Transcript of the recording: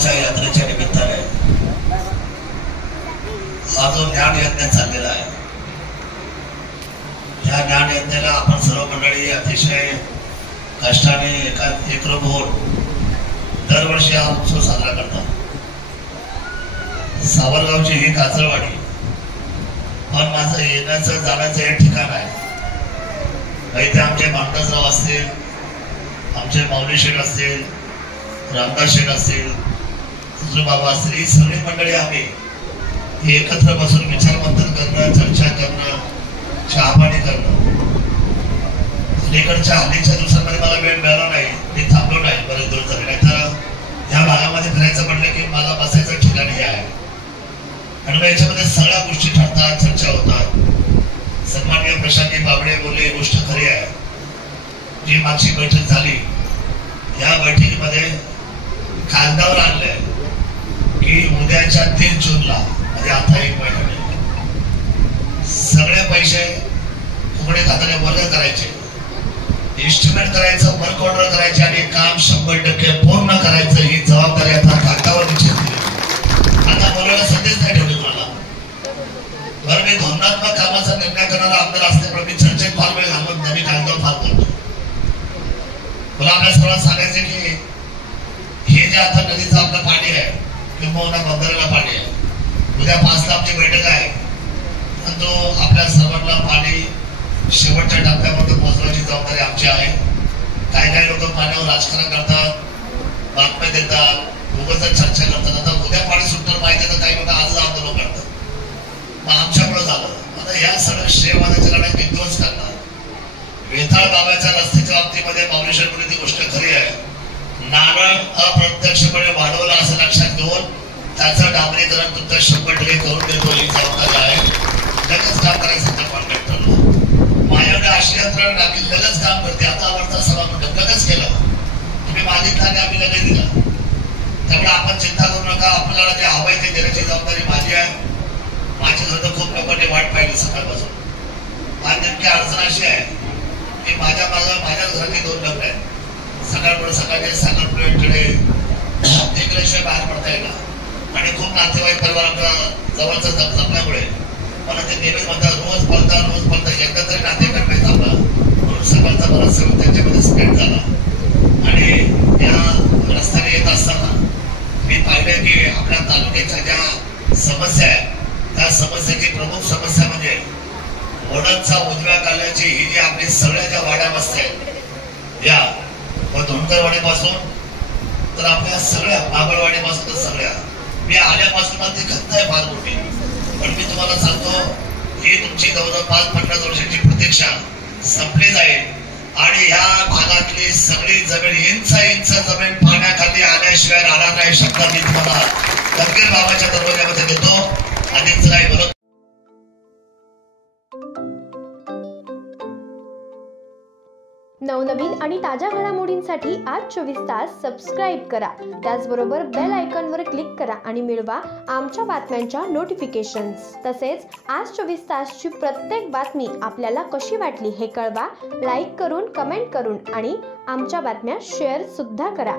देवाच्या यात्रेच्या निमित्ताने हा जो ज्ञान यज्ञ चाललेला आहे, या ज्ञान यज्ञाला आपण सर्व मंडळी अतिशय कष्टाने एकरूप होऊन दरवर्षी हा उत्सव साजरा करतात. सावरगावची ही काजळवाडी पण माझं येण्याचं जाण्याचं एक ठिकाण आहे. इथे आमचे मांडसराव असतील, आमचे माऊली शेठ असतील, रामदास शेठ असतील, बाबा असतील, ही सगळी मंडळी आम्ही एकत्र बसून विचारमंथन करणं, चर्चा करणं, चहापाणी करणं. अलीकडच्या हल्लीच्या दिवसांमध्ये मला वेळ मिळाला नाही, मी थांबलो नाही बरेच दिवस झाले. नाहीतर या भागामध्ये फिरायचं म्हटलं की मला बसायचं ठिकाण हे आहे आणि याच्यामध्ये सगळ्या गोष्टी ठरतात, चर्चा होतात. सन्माननीय प्रशांती बाबडे बोलले, ही गोष्ट खरी आहे. जी मागची बैठक झाली, या बैठकीमध्ये कागदावर आणलंय की उद्याच्या 3 जूनला म्हणजे आता 1 महिन्याने सगळे पैसे फुकटे खात्याने वर्ग करायचे, इन्स्ट्रुमेंट करायचं, वर्क ऑर्डर करायचे आणि काम 100% पूर्ण करायचं. ही जबाबदारी आता कागदावर निश्चित. आता बोलायला संदेश नाही ठेवले मला. बरं, मी धोरणात्मक कामाचा निर्णय करणारा आमदार असते, पण मी चर्चेत फार वेळ घालवत नाही, मी कागदावर फार करतो. मला आपल्या सर्वांना सांगायचे की हे जे आता नदीचं आपलं पाणी आहे, किंबहुना बंधाऱ्याला पाणी आहे, उद्या 5 ला आमची बैठक आहे, तो आपल्या सर्वांना पाणी शेवटच्या टप्प्यामध्ये पोहोचवण्याची जबाबदारी आमची आहे. काही लोक पाण्यावर राजकारण करतात, बातम्या देतात, उगाच चर्चा करतात. आता उद्या पाणी सुटणार माहिती तर काही लोक आजच आंदोलन करतात. मग आमच्यामुळे झालं. आता या सगळं श्रेयवादाच्या लढाईत विध्वंस करणार. वेताळ बाबाच्या रस्त्याच्या बाबतीमध्ये माऊलीशेठ बोलली ती गोष्ट खरी आहे. नारळ अप्रत्यक्षपणे वाढवला असं लक्षात घेऊन त्याचं डांबरीकरण तुमचं 100% करून देतो, ही जबाबदारी आहे. लगेच काम करायचं त्या कॉन्ट्रॅक्टरला. माझ्याकडे अशी यंत्रणा टाकली, लगेच काम करते. आता आवडता सभा मंडप लगेच केलं. तुम्ही मागितलं आणि आम्ही लगेच दिलं. त्यामुळे आपण चिंता करू नका. आपल्याला जे हवंय ते देण्याची जबाबदारी माझी आहे. माझी घर खूप लोकांनी वाट पाहिली सकाळपासून. आज नेमकी अडचण अशी आहे की माझ्या घरातली 2 डबे आहेत. सकाळचे साखरपुड्याकडे तिकडेशिवाय बाहेर पडता येणार आणि खूप नातेवाईक परिवार आपल्या जवळचं जमल्यामुळे मला ते नेहमी म्हणतात, रोज बोलता एकदा तरी नातेवाईक पाहिजे आपला. म्हणून सकाळचा बराच वेळ त्यांच्यामध्ये स्पेंड झाला. आणि या रस्त्याने येत असताना मी पाहिलं की आपल्या तालुक्याच्या ज्या समस्या आहेत, त्या समस्येची प्रमुख समस्या म्हणजे ओढतचा उजव्या काल्याची ही जी आपली सगळ्या ज्या वाड्या वस्त्या आहेत, या धोंडकरवाडीपासून तर आपल्या सगळ्या बागळवाडीपासून तर सगळ्या, मी आल्यापासून ती खंत आहे फार मोठी. पण मी तुम्हाला सांगतो, ही तुमची जवळजवळ 5-50 वर्षांची प्रतीक्षा संपली जाईल आणि ह्या भागातली सगळी जमीन इंच जमीन पाण्याखाली आल्याशिवाय राहणार नाही. शब्द मी तुम्हाला गंगेर बाबाच्या दरवाज्यामध्ये देतो. अधिक काही बोलत. नवनवीन आणि ताज्या घडामोडींसाठी आज 24 तास सबस्क्राईब करा. त्याचबरोबर बेल आयकॉनवर क्लिक करा आणि मिळवा आमच्या बातम्यांच्या नोटिफिकेशन्स. तसेच आज 24 तासची प्रत्येक बातमी आपल्याला कशी वाटली हे कळवा. लाईक करून, कमेंट करून आणि आमच्या बातम्या शेअर सुद्धा करा.